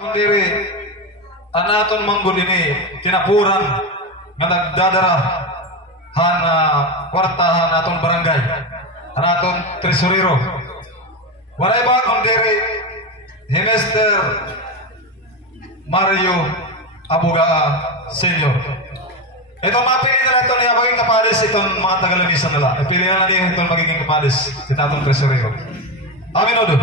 Diri anaton manggod ini tinapuran nga nagdadara hana kwartahan aton barangay anaton tresurero waray ba kung diri Himester Mario Abugaa Senior. Ito mapili na ito niya maging kapadis itong mga tagalamisan nila. Ipili na niya itong magiging kapadis kita itong tresurero. Amin o doon.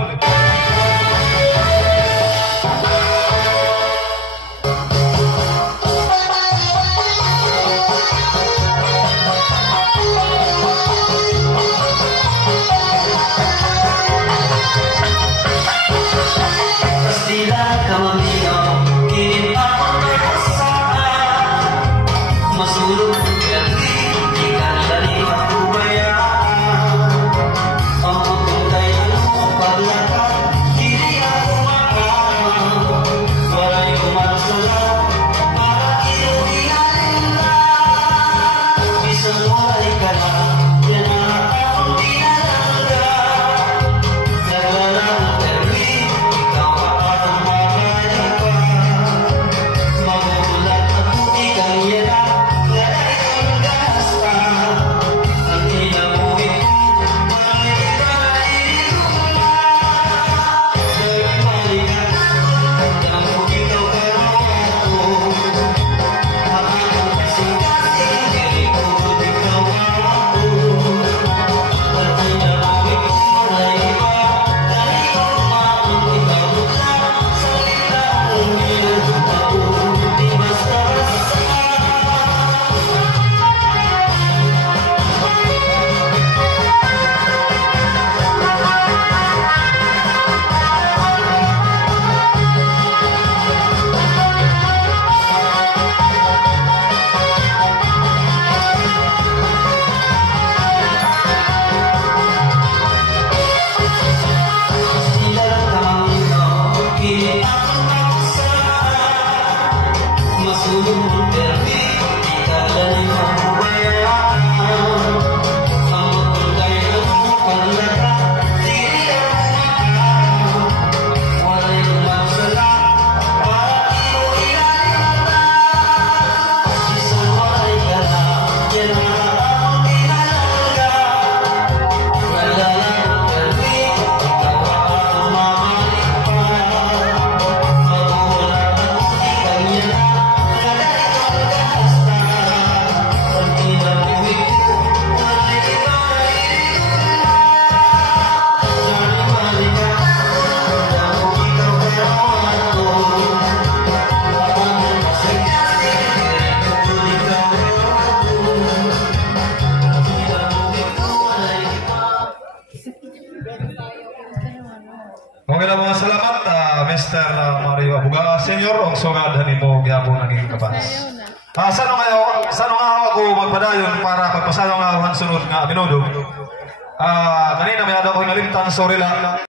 Mga salamat Mr. Mario Abugaa Senior og sugad nimo gyapon naging kapas. Sano nga ako magpadayon para pagpasalo nga sunod nga minudo. Kanina may ada ko hingalimtan sorry lang.